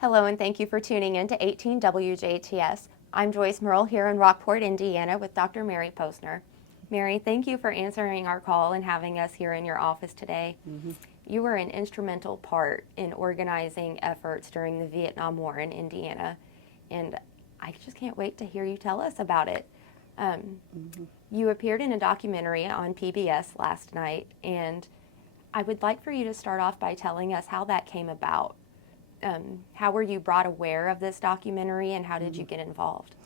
Hello, and thank you for tuning in to 18 WJTS. I'm Joyce Murrell here in Rockport, Indiana with Dr. Mary Posner. Mary, thank you for answering our call and having us here in your office today. You were an instrumental part in organizing efforts during the Vietnam War in Indiana, and I just can't wait to hear you tell us about it. You appeared in a documentary on PBS last night, and I would like for you to start off by telling us how that came about. How were you brought aware of this documentary, and how did you get involved?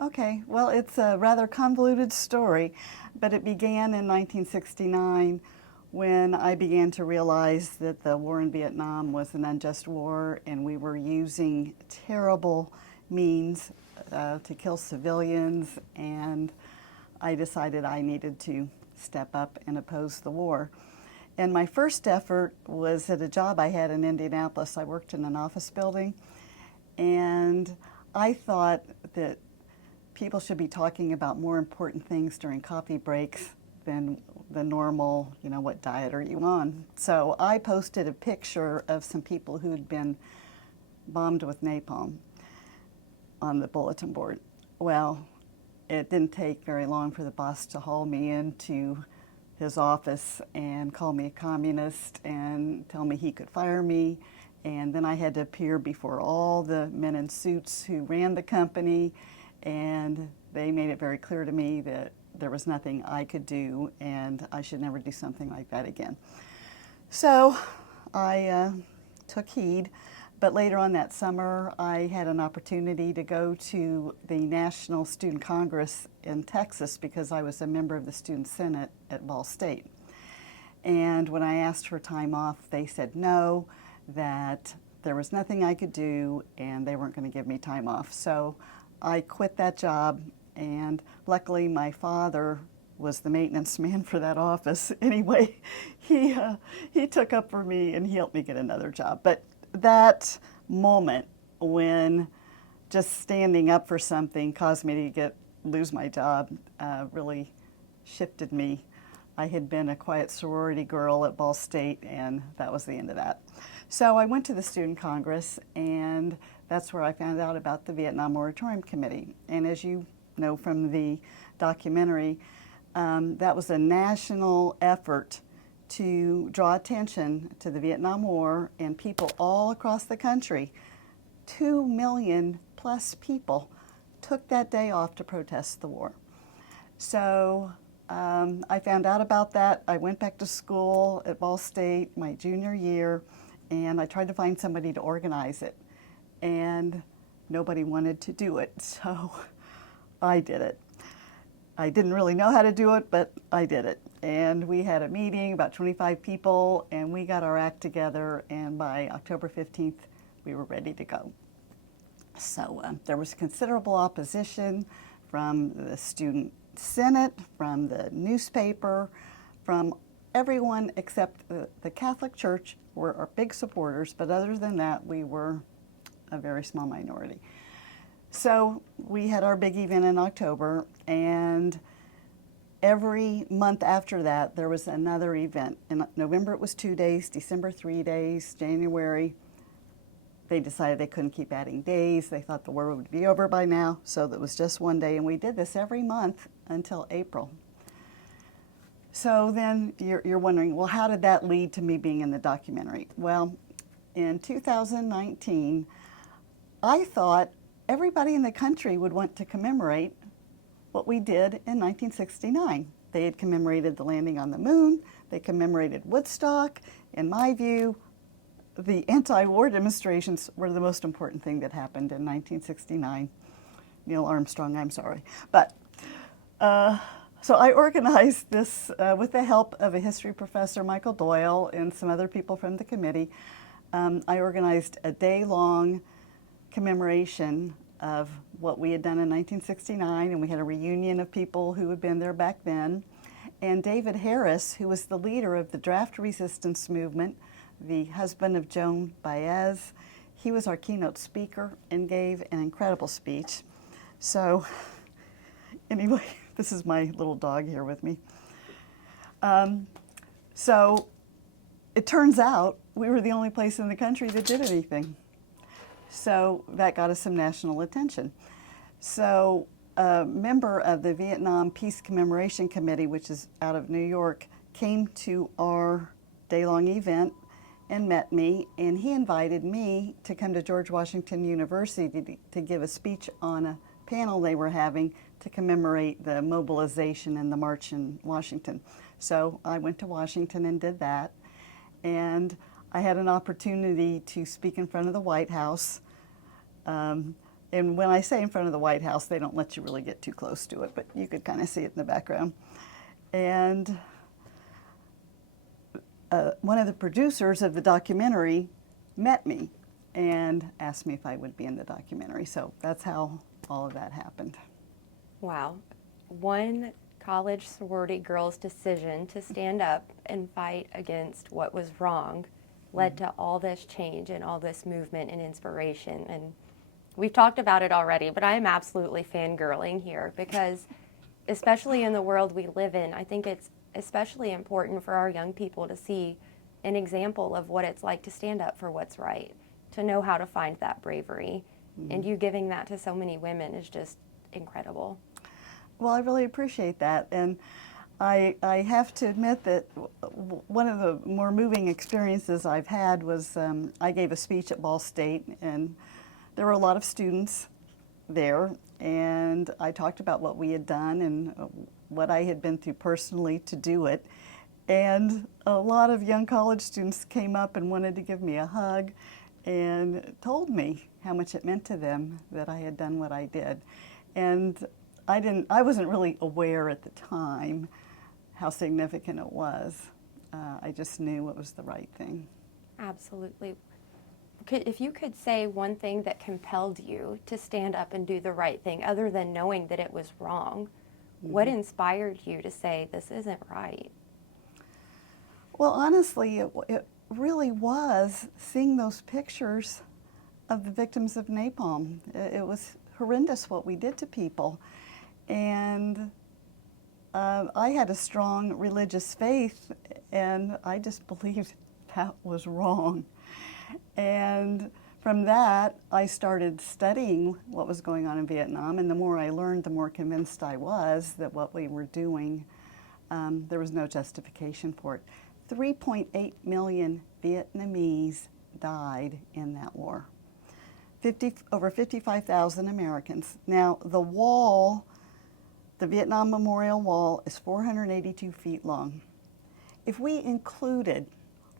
Okay, well, it's a rather convoluted story, but it began in 1969 when I began to realize that the war in Vietnam was an unjust war and we were using terrible means to kill civilians, and I decided I needed to step up and oppose the war. And my first effort was at a job I had in Indianapolis. I worked in an office building, and I thought that people should be talking about more important things during coffee breaks than the normal, what diet are you on? So I posted a picture of some people who had been bombed with napalm on the bulletin board. Well, it didn't take very long for the boss to haul me into his office and call me a communist and tell me he could fire me. And then I had to appear before all the men in suits who ran the company, and they made it very clear to me that there was nothing I could do and I should never do something like that again. So I took heed. But later on that summer, I had an opportunity to go to the National Student Congress in Texas because I was a member of the Student Senate at Ball State. And when I asked for time off, they said no, that there was nothing I could do and they weren't going to give me time off. So I quit that job, and luckily my father was the maintenance man for that office. Anyway, he took up for me and he helped me get another job. But that moment when just standing up for something caused me to lose my job really shifted me. I had been a quiet sorority girl at Ball State, and that was the end of that. So I went to the Student Congress, and that's where I found out about the Vietnam Moratorium Committee. And as you know from the documentary, that was a national effort to draw attention to the Vietnam War, and people all across the country, 2 million plus people, took that day off to protest the war. So I found out about that. I went back to school at Ball State my junior year, and I tried to find somebody to organize it, and nobody wanted to do it, so I did it. I didn't really know how to do it, but I did it. And we had a meeting, about 25 people, and we got our act together, and by October 15th, we were ready to go. So there was considerable opposition from the Student Senate, from the newspaper, from everyone except the Catholic Church were our big supporters, but other than that, we were a very small minority. So we had our big event in October, and every month after that, there was another event. In November, it was 2 days, December, 3 days, January. They decided they couldn't keep adding days. They thought the war would be over by now, so that was just 1 day, and we did this every month until April. So then you're wondering, well, how did that lead to me being in the documentary? Well, in 2019, I thought everybody in the country would want to commemorate what we did in 1969. They had commemorated the landing on the moon. They commemorated Woodstock. In my view, the anti-war demonstrations were the most important thing that happened in 1969. Neil Armstrong, I'm sorry. But so I organized this with the help of a history professor, Michael Doyle, and some other people from the committee. I organized a day-long commemoration of what we had done in 1969, and we had a reunion of people who had been there back then. And David Harris, who was the leader of the draft resistance movement, the husband of Joan Baez, he was our keynote speaker and gave an incredible speech. So anyway, this is my little dog here with me. So it turns out we were the only place in the country that did anything. So that got us some national attention. So a member of the Vietnam Peace Commemoration Committee, which is out of New York, came to our day-long event and met me, and he invited me to come to George Washington University to give a speech on a panel they were having to commemorate the mobilization and the march in Washington. So I went to Washington and did that, and I had an opportunity to speak in front of the White House. And when I say in front of the White House, they don't let you really get too close to it, but you could kind of see it in the background. And one of the producers of the documentary met me and asked me if I would be in the documentary. So that's how all of that happened. Wow. One college sorority girl's decision to stand up and fight against what was wrong led to all this change and all this movement and inspiration. And we've talked about it already, but I am absolutely fangirling here because, especially in the world we live in, I think it's especially important for our young people to see an example of what it's like to stand up for what's right, to know how to find that bravery. And you giving that to so many women is just incredible. Well, I really appreciate that. And I have to admit that one of the more moving experiences I've had was I gave a speech at Ball State, and there were a lot of students there, and I talked about what we had done and what I had been through personally to do it. And a lot of young college students came up and wanted to give me a hug and told me how much it meant to them that I had done what I did. And I wasn't really aware at the time how significant it was. I just knew it was the right thing. Absolutely. If you could say one thing that compelled you to stand up and do the right thing, other than knowing that it was wrong, what inspired you to say, this isn't right? Well, honestly, it really was seeing those pictures of the victims of napalm. It was horrendous what we did to people. And I had a strong religious faith, and I just believed that was wrong. And from that, I started studying what was going on in Vietnam, and the more I learned, the more convinced I was that what we were doing, there was no justification for it. 3.8 million Vietnamese died in that war. Over 55,000 Americans. Now, the wall, the Vietnam Memorial Wall, is 482 feet long. If we included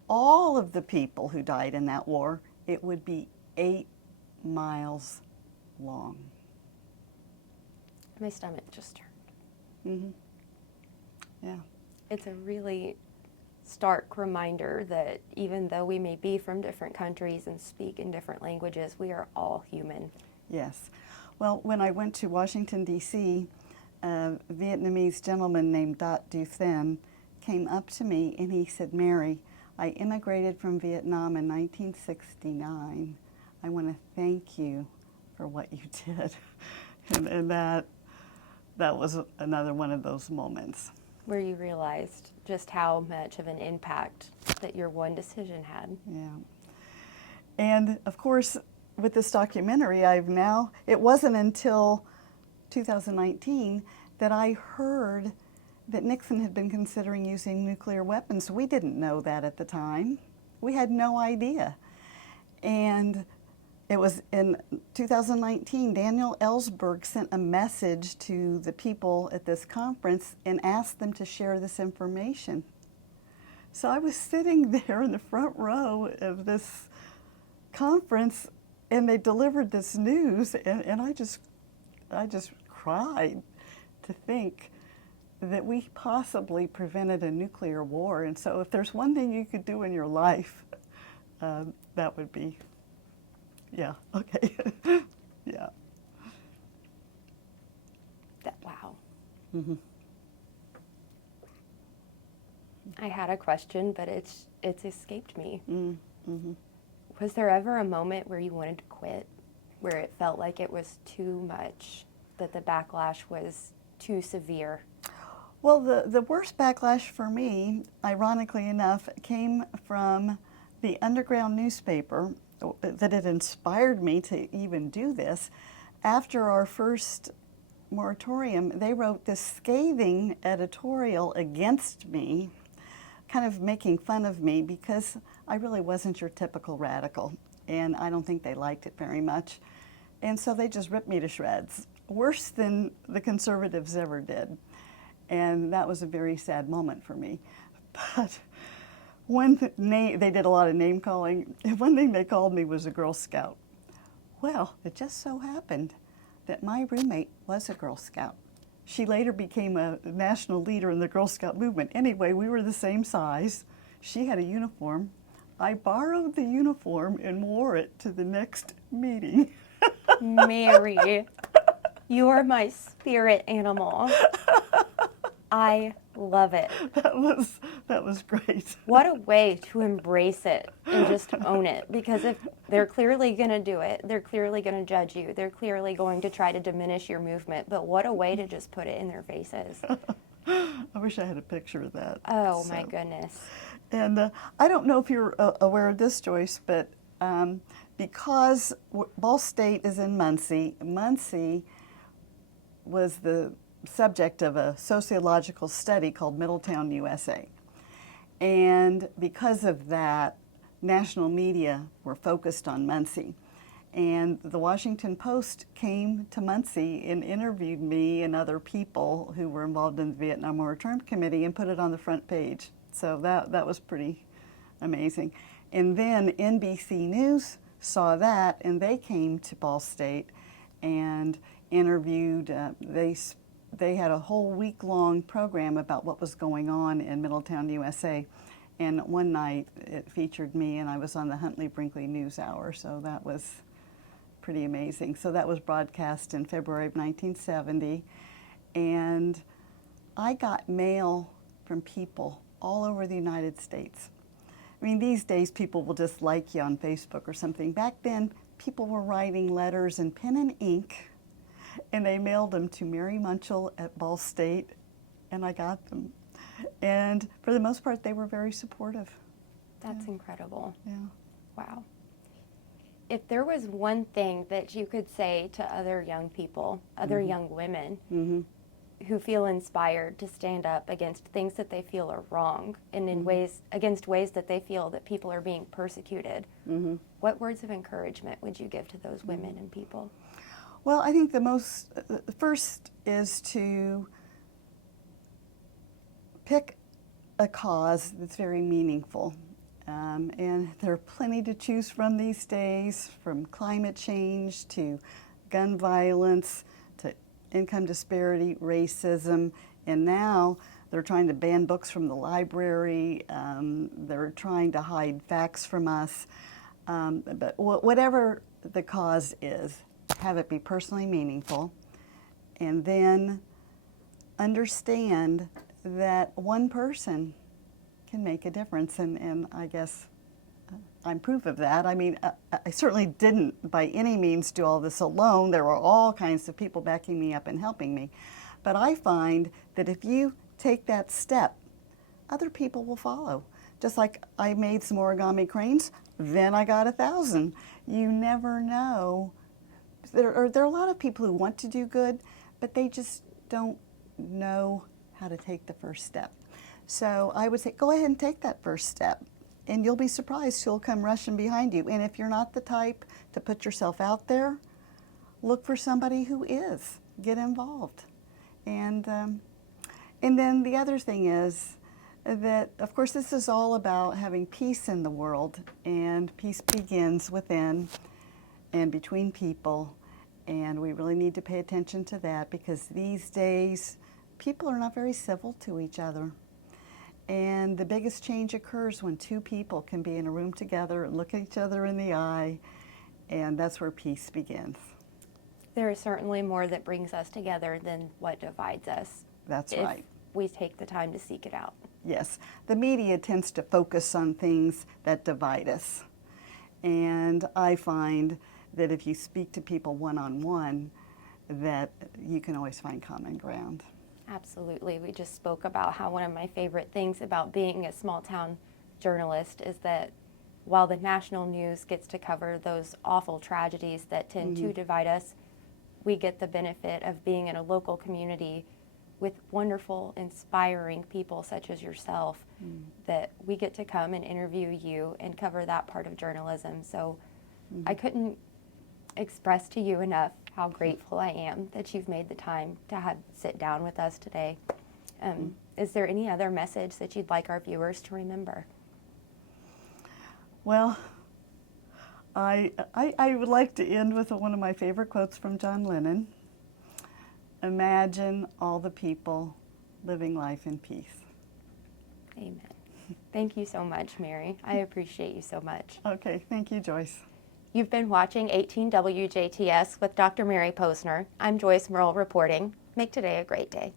all of the people who died in that war, it would be 8 miles long. My stomach just turned. Yeah. It's a really stark reminder that even though we may be from different countries and speak in different languages, we are all human. Yes. Well, when I went to Washington, D.C., a Vietnamese gentleman named Dat Du Thien came up to me and he said, Mary, I immigrated from Vietnam in 1969. I want to thank you for what you did. and that was another one of those moments. Where you realized just how much of an impact that your one decision had. Yeah. And of course, with this documentary, it wasn't until 2019 that I heard that Nixon had been considering using nuclear weapons. We didn't know that at the time. We had no idea. And it was in 2019, Daniel Ellsberg sent a message to the people at this conference and asked them to share this information. So I was sitting there in the front row of this conference, and they delivered this news, and I just cried to think that we possibly prevented a nuclear war. And so if there's one thing you could do in your life, that would be, yeah, okay, yeah. Wow. Mm-hmm. I had a question, but it's escaped me. Mm-hmm. Was there ever a moment where you wanted to quit, where it felt like it was too much, that the backlash was too severe? Well, the worst backlash for me, ironically enough, came from the underground newspaper, that it inspired me to even do this. After our first moratorium, they wrote this scathing editorial against me, kind of making fun of me because I really wasn't your typical radical, and I don't think they liked it very much. And so they just ripped me to shreds, worse than the conservatives ever did. And that was a very sad moment for me. But they did a lot of name calling. One thing they called me was a Girl Scout. Well, it just so happened that my roommate was a Girl Scout. She later became a national leader in the Girl Scout movement. Anyway, we were the same size. She had a uniform. I borrowed the uniform and wore it to the next meeting. Mary, you are my spirit animal. I love it. That was great. What a way to embrace it and just own it. Because if they're clearly going to do it, they're clearly going to judge you, they're clearly going to try to diminish your movement, but what a way to just put it in their faces. I wish I had a picture of that. Oh, my goodness. And I don't know if you're aware of this, Joyce, but because Ball State is in Muncie, Muncie was the subject of a sociological study called Middletown, USA. And because of that, national media were focused on Muncie. And the Washington Post came to Muncie and interviewed me and other people who were involved in the Vietnam Moratorium Committee and put it on the front page. So that was pretty amazing. And then NBC News saw that, and they came to Ball State and interviewed, they had a whole week-long program about what was going on in Middletown, USA. And one night it featured me, and I was on the Huntley Brinkley News Hour, so that was pretty amazing. So that was broadcast in February of 1970, and I got mail from people all over the United States. I mean, these days people will just like you on Facebook or something. Back then, people were writing letters in pen and ink, and they mailed them to Mary Munchell at Ball State, and I got them. And for the most part, they were very supportive. That's incredible. Yeah. Wow. If there was one thing that you could say to other young people, other young women who feel inspired to stand up against things that they feel are wrong and in against ways that they feel that people are being persecuted, what words of encouragement would you give to those women and people? Well, I think the first is to pick a cause that's very meaningful. And there are plenty to choose from these days, from climate change to gun violence to income disparity, racism, and now they're trying to ban books from the library. They're trying to hide facts from us. But whatever the cause is, have it be personally meaningful, and then understand that one person can make a difference, and I guess I'm proof of that. I mean, I certainly didn't by any means do all this alone. There were all kinds of people backing me up and helping me. But I find that if you take that step, other people will follow. Just like I made some origami cranes, then I got 1,000. You never know. There are a lot of people who want to do good, but they just don't know how to take the first step. So I would say, go ahead and take that first step, and you'll be surprised who'll come rushing behind you. And if you're not the type to put yourself out there, look for somebody who is. Get involved. And then the other thing is that, of course, this is all about having peace in the world, and peace begins within and between people, and we really need to pay attention to that, because these days people are not very civil to each other. And the biggest change occurs when two people can be in a room together and look at each other in the eye, and that's where peace begins. There is certainly more that brings us together than what divides us. That's right. If we take the time to seek it out. Yes. The media tends to focus on things that divide us. And I find that if you speak to people one-on-one, that you can always find common ground. Absolutely. We just spoke about how one of my favorite things about being a small town journalist is that while the national news gets to cover those awful tragedies that tend to divide us, we get the benefit of being in a local community with wonderful, inspiring people such as yourself, that we get to come and interview you and cover that part of journalism. So I couldn't express to you enough how grateful I am that you've made the time to sit down with us today. Is there any other message that you'd like our viewers to remember? Well, I would like to end with one of my favorite quotes from John Lennon. Imagine all the people living life in peace. Amen. Thank you so much, Mary. I appreciate you so much. Okay, thank you, Joyce. You've been watching 18 WJTS with Dr. Mary Posner. I'm Joyce Murrell reporting. Make today a great day.